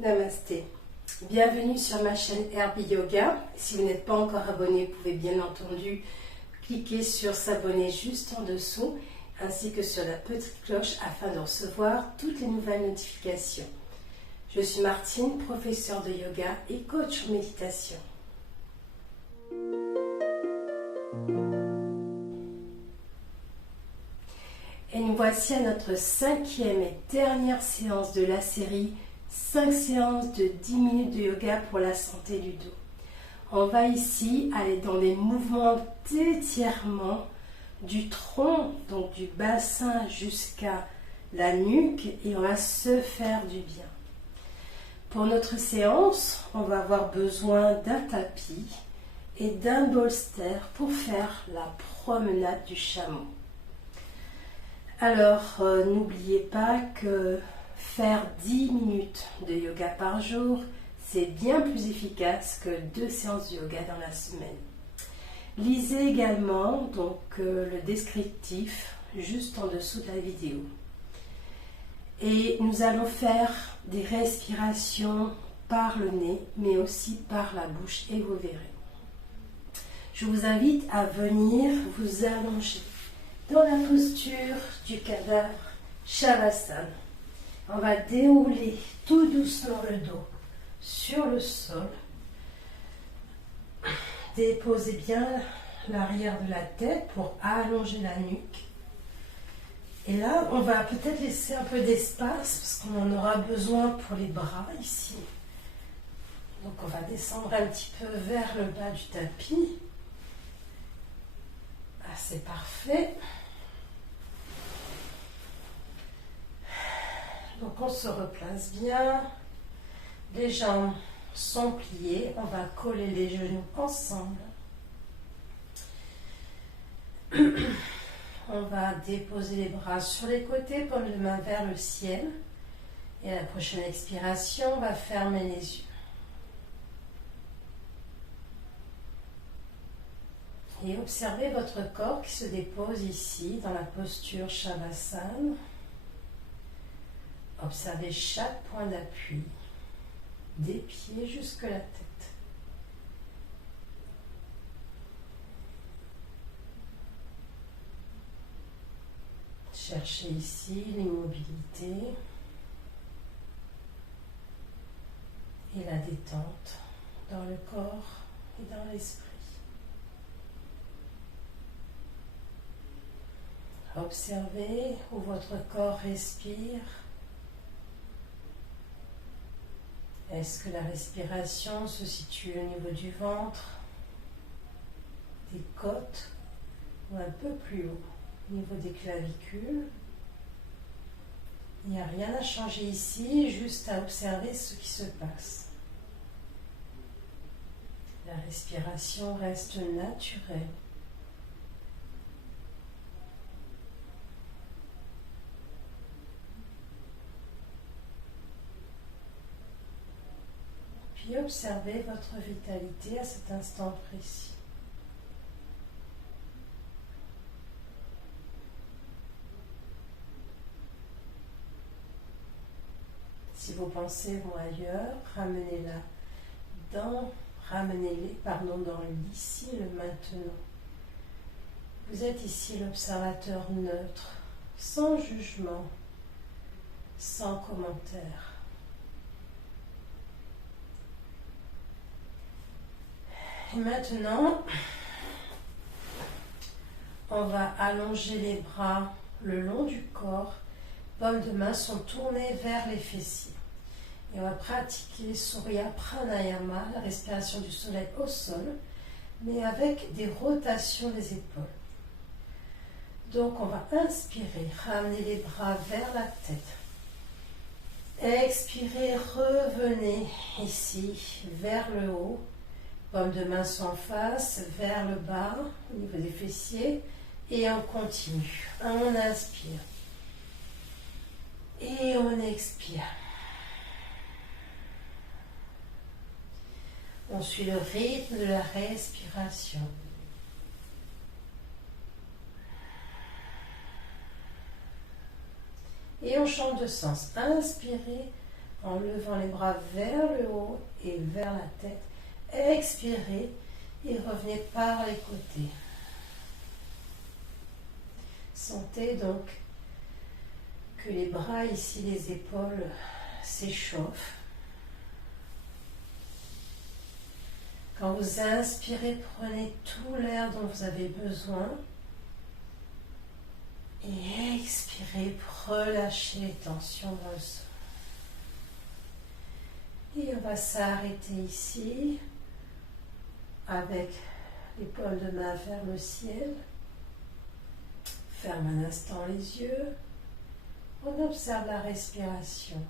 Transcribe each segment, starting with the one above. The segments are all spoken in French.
Namasté. Bienvenue sur ma chaîne Herbie Yoga. Si vous n'êtes pas encore abonné, vous pouvez bien entendu cliquer sur s'abonner juste en dessous, ainsi que sur la petite cloche afin de recevoir toutes les nouvelles notifications. Je suis Martine, professeure de yoga et coach en méditation. Et nous voici à notre 5e et dernière séance de la série 5 séances de 10 minutes de yoga pour la santé du dos. On va ici aller dans des mouvements d'étirement du tronc, donc du bassin jusqu'à la nuque, et on va se faire du bien. Pour notre séance, on va avoir besoin d'un tapis et d'un bolster pour faire la promenade du chameau. Alors, n'oubliez pas que faire 10 minutes de yoga par jour, c'est bien plus efficace que 2 séances de yoga dans la semaine. Lisez également donc, le descriptif juste en dessous de la vidéo. Et nous allons faire des respirations par le nez, mais aussi par la bouche, et vous verrez. Je vous invite à venir vous allonger dans la posture du cadavre Shavasana. On va dérouler tout doucement le dos sur le sol. Déposez bien l'arrière de la tête pour allonger la nuque. Et là, on va peut-être laisser un peu d'espace parce qu'on en aura besoin pour les bras ici. Donc on va descendre un petit peu vers le bas du tapis. Ah, c'est parfait. Donc on se replace bien, les jambes sont pliées, on va coller les genoux ensemble. On va déposer les bras sur les côtés, paume de main vers le ciel. Et à la prochaine expiration, on va fermer les yeux. Et observez votre corps qui se dépose ici dans la posture Shavasana. Observez chaque point d'appui, des pieds jusqu'à la tête. Cherchez ici l'immobilité et la détente dans le corps et dans l'esprit. Observez où votre corps respire. Est-ce que la respiration se situe au niveau du ventre, des côtes ou un peu plus haut, au niveau des clavicules? Il n'y a rien à changer ici, juste à observer ce qui se passe. La respiration reste naturelle. Puis observez votre vitalité à cet instant précis. Si vos pensées vont ailleurs, ramenez-les dans l'ici, le maintenant. Vous êtes ici l'observateur neutre, sans jugement, sans commentaire. Et maintenant, on va allonger les bras le long du corps. Paumes de main sont tournées vers les fessiers. Et on va pratiquer Surya Pranayama, la respiration du soleil au sol, mais avec des rotations des épaules. Donc on va inspirer, ramener les bras vers la tête. Expirez, revenez ici vers le haut. Paumes de main sont en face, vers le bas, au niveau des fessiers. Et on continue. On inspire. Et on expire. On suit le rythme de la respiration. Et on change de sens. Inspirez, en levant les bras vers le haut et vers la tête. Expirez et revenez par les côtés. Sentez donc que les bras ici, les épaules s'échauffent. Quand vous inspirez, prenez tout l'air dont vous avez besoin. Et expirez pour relâcher les tensions dans le sol. Et on va s'arrêter ici avec l'épaule de main vers le ciel. Ferme un instant les yeux. On observe la respiration.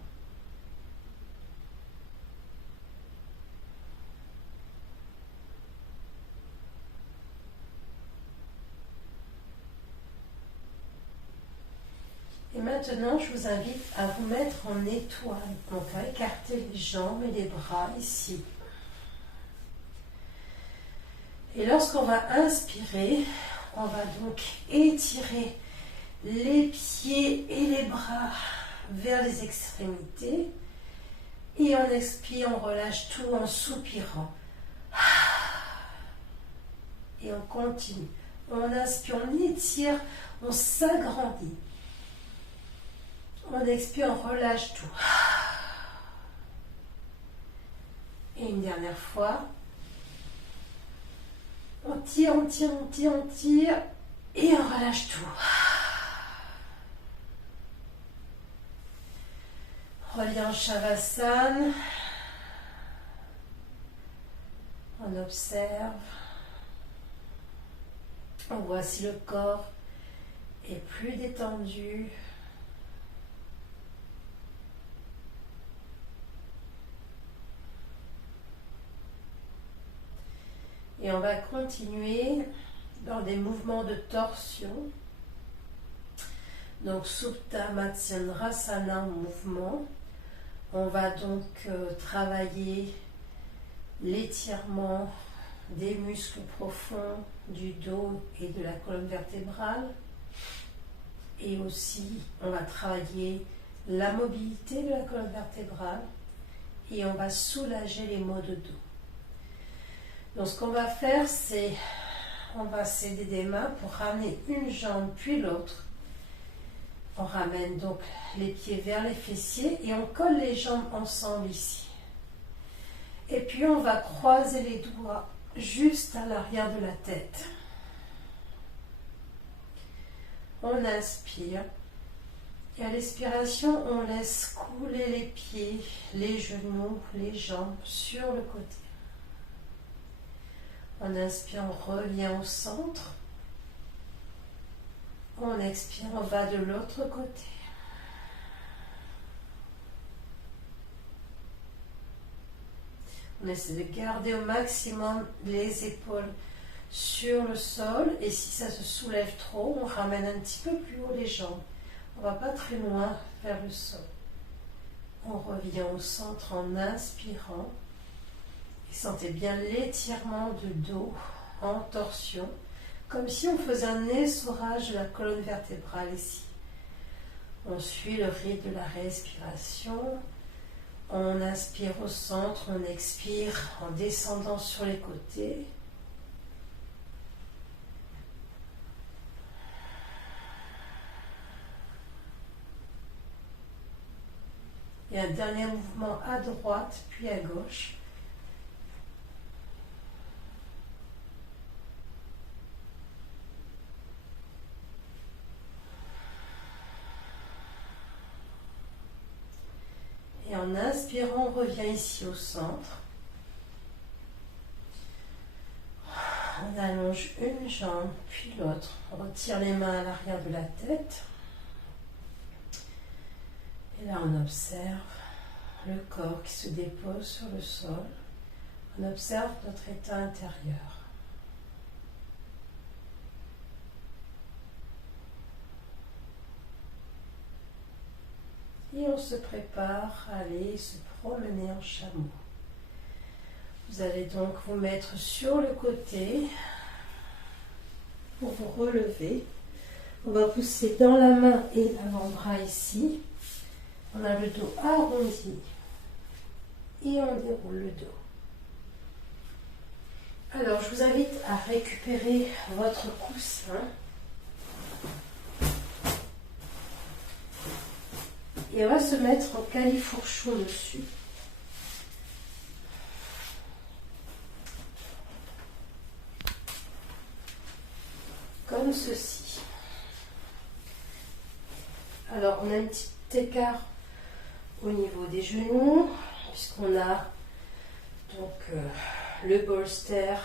Et maintenant, je vous invite à vous mettre en étoile. Donc, à écarter les jambes et les bras ici. Et lorsqu'on va inspirer, on va donc étirer les pieds et les bras vers les extrémités. Et en expirant, on relâche tout en soupirant. Et on continue. On inspire, on étire, on s'agrandit. On expire, on relâche tout. Et une dernière fois. On tire, on tire, on tire, on tire. Et on relâche tout. Relié en Shavasana. On observe. On voit si le corps est plus détendu. Et on va continuer dans des mouvements de torsion. Donc, Supta Matsyendrasana en mouvement. On va donc travailler l'étirement des muscles profonds du dos et de la colonne vertébrale. Et aussi, on va travailler la mobilité de la colonne vertébrale. Et on va soulager les maux de dos. Donc ce qu'on va faire, c'est on va s'aider des mains pour ramener une jambe puis l'autre. On ramène donc les pieds vers les fessiers et on colle les jambes ensemble ici. Et puis on va croiser les doigts juste à l'arrière de la tête. On inspire. Et à l'expiration, on laisse couler les pieds, les genoux, les jambes sur le côté. On inspire, on revient au centre. On expire, on va de l'autre côté. On essaie de garder au maximum les épaules sur le sol. Et si ça se soulève trop, on ramène un petit peu plus haut les jambes. On ne va pas très loin vers le sol. On revient au centre en inspirant. Et sentez bien l'étirement du dos en torsion, comme si on faisait un essorage de la colonne vertébrale ici. On suit le rythme de la respiration. On inspire au centre, on expire en descendant sur les côtés. Et un dernier mouvement à droite puis à gauche. Et en inspirant, on revient ici au centre. On allonge une jambe, puis l'autre. On retire les mains à l'arrière de la tête. Et là, on observe le corps qui se dépose sur le sol. On observe notre état intérieur. Et on se prépare à aller se promener en chameau. Vous allez donc vous mettre sur le côté pour vous relever. On va pousser dans la main et l'avant-bras ici. On a le dos arrondi. et on déroule le dos. Alors, je vous invite à récupérer votre coussin et on va se mettre en califourchon dessus. Comme ceci. Alors, on a un petit écart au niveau des genoux, puisqu'on a donc le bolster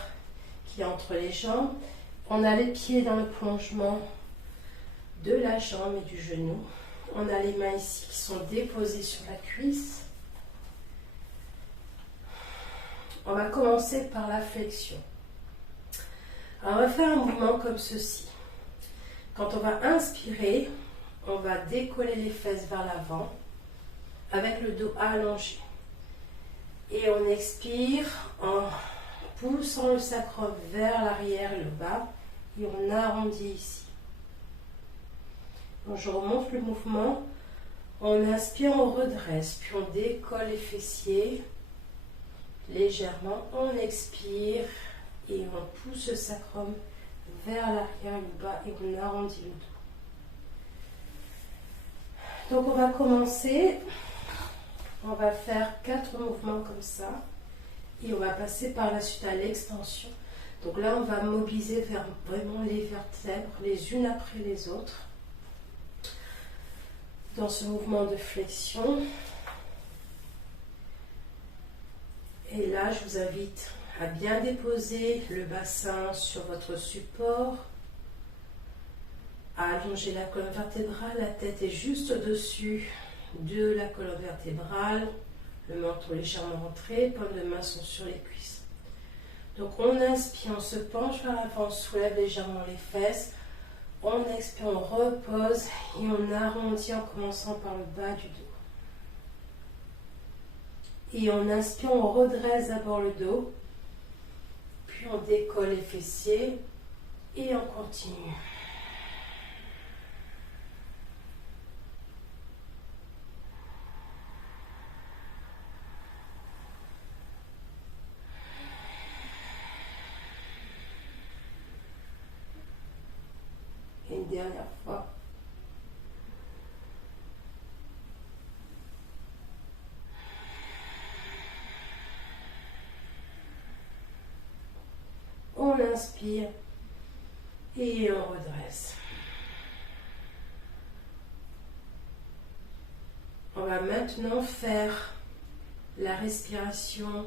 qui est entre les jambes. On a les pieds dans le plongement de la jambe et du genou. On a les mains ici qui sont déposées sur la cuisse. On va commencer par la flexion. Alors, on va faire un mouvement comme ceci. Quand on va inspirer, on va décoller les fesses vers l'avant avec le dos allongé. Et on expire en poussant le sacrum vers l'arrière et le bas. Et on arrondit ici. Donc je remonte le mouvement. On inspire, on redresse. Puis on décolle les fessiers légèrement. On expire et on pousse le sacrum vers l'arrière et le bas. Et on arrondit le dos. Donc on va commencer. On va faire 4 mouvements comme ça et on va passer par la suite à l'extension. Donc là, on va mobiliser vers vraiment les vertèbres les unes après les autres dans ce mouvement de flexion. Et là, je vous invite à bien déposer le bassin sur votre support, à allonger la colonne vertébrale. La tête est juste au-dessus de la colonne vertébrale, le menton légèrement rentré, paumes de main sont sur les cuisses. Donc on inspire, on se penche vers l'avant, on soulève légèrement les fesses, on expire, on repose et on arrondit en commençant par le bas du dos. Et on inspire, on redresse d'abord le dos, puis on décolle les fessiers et on continue. Une dernière fois. On inspire et on redresse. On va maintenant faire la respiration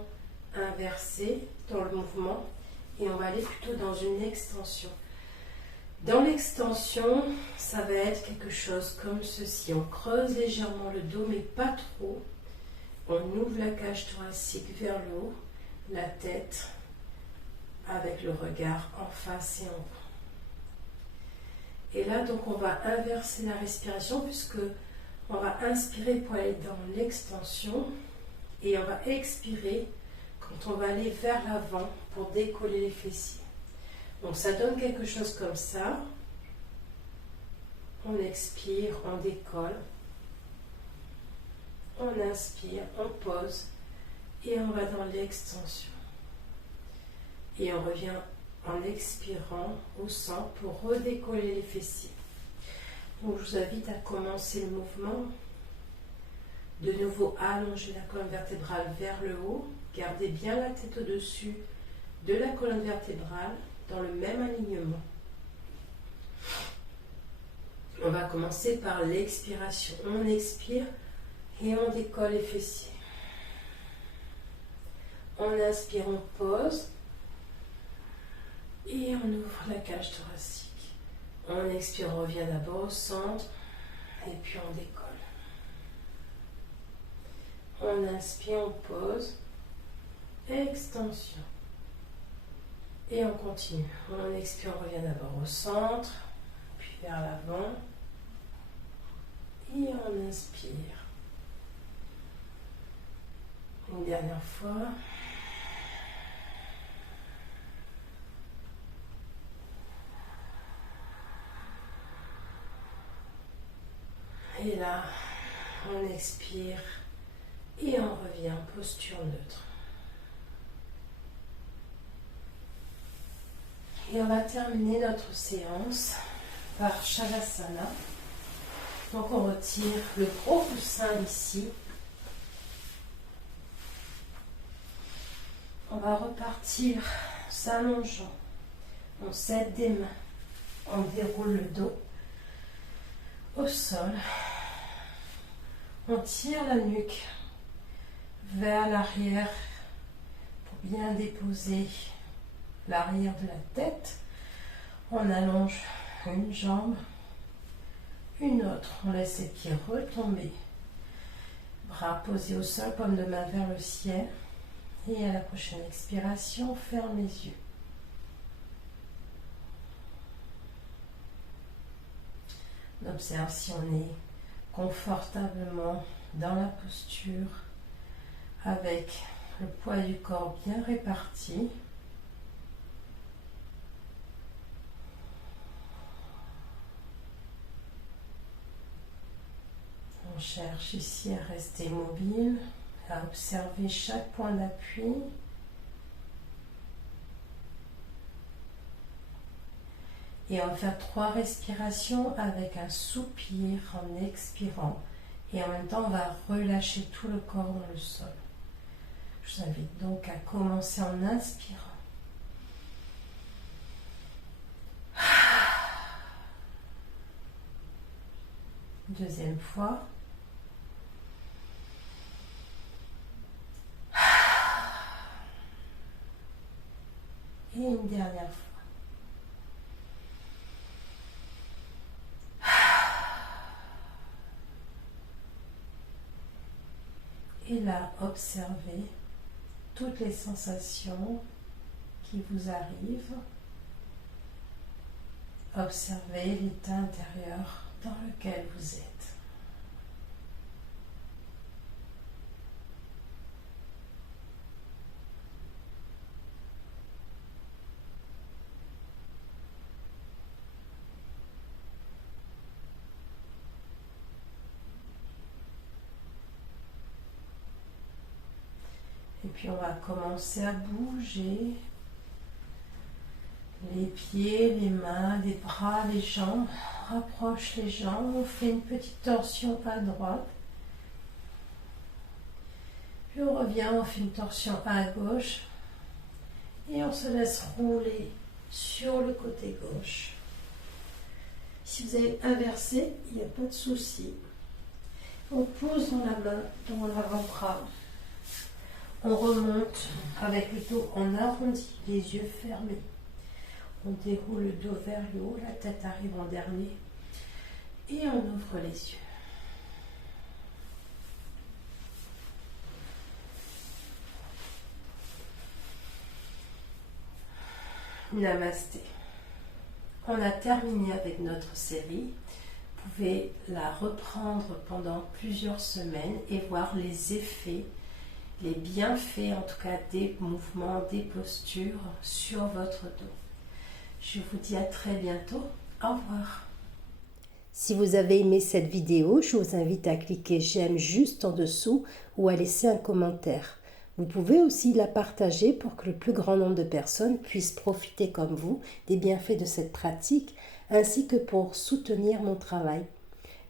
inversée dans le mouvement et on va aller plutôt dans une extension. Dans l'extension, ça va être quelque chose comme ceci. On creuse légèrement le dos, mais pas trop. On ouvre la cage thoracique vers le haut, la tête avec le regard en face et en haut. Et là, donc, on va inverser la respiration puisque on va inspirer pour aller dans l'extension et on va expirer quand on va aller vers l'avant pour décoller les fessiers. Donc ça donne quelque chose comme ça. On expire, on décolle. On inspire, on pose et on va dans l'extension. Et on revient en expirant au centre pour redécoller les fessiers. Donc je vous invite à commencer le mouvement. De nouveau, allonger la colonne vertébrale vers le haut. Gardez bien la tête au-dessus de la colonne vertébrale dans le même alignement. On va commencer par l'expiration. On expire et on décolle les fessiers. On inspire, on pose et on ouvre la cage thoracique. On expire, on revient d'abord au centre et puis on décolle. On inspire, on pose, extension. Et on continue. On expire, on revient d'abord au centre, puis vers l'avant. Et on inspire. Une dernière fois. Et là, on expire et on revient revient en posture neutre. Et on va terminer notre séance par Shavasana. Donc on retire le gros coussin ici. On va repartir en s'allongeant. On s'aide des mains. On déroule le dos au sol. On tire la nuque vers l'arrière pour bien déposer l'arrière de la tête. On allonge une jambe, une autre. On laisse les pieds retomber. Bras posés au sol, paume de main vers le ciel. Et à la prochaine expiration, ferme les yeux. On observe si on est confortablement dans la posture avec le poids du corps bien réparti. On cherche ici à rester mobile, à observer chaque point d'appui. Et on va faire 3 respirations avec un soupir en expirant. Et en même temps, on va relâcher tout le corps dans le sol. Je vous invite donc à commencer en inspirant. Deuxième fois. Et une dernière fois. Et là, observez toutes les sensations qui vous arrivent. Observez l'état intérieur dans lequel vous êtes. Et puis on va commencer à bouger les pieds, les mains, les bras, les jambes. On rapproche les jambes, on fait une petite torsion à droite. Puis on revient, on fait une torsion à gauche. Et on se laisse rouler sur le côté gauche. Si vous avez inversé, il n'y a pas de souci. On pose dans la main, dans l'avant-bras. On remonte avec le dos en arrondi, les yeux fermés. On déroule le dos vers le haut, la tête arrive en dernier. Et on ouvre les yeux. Namasté. On a terminé avec notre série. Vous pouvez la reprendre pendant plusieurs semaines et voir les effets, les bienfaits en tout cas des mouvements, des postures sur votre dos. Je vous dis à très bientôt. Au revoir. Si vous avez aimé cette vidéo, je vous invite à cliquer j'aime juste en dessous ou à laisser un commentaire. Vous pouvez aussi la partager pour que le plus grand nombre de personnes puissent profiter comme vous des bienfaits de cette pratique ainsi que pour soutenir mon travail.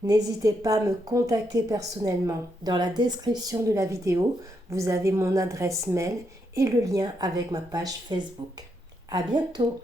N'hésitez pas à me contacter personnellement. Dans la description de la vidéo, vous avez mon adresse mail et le lien avec ma page Facebook. À bientôt!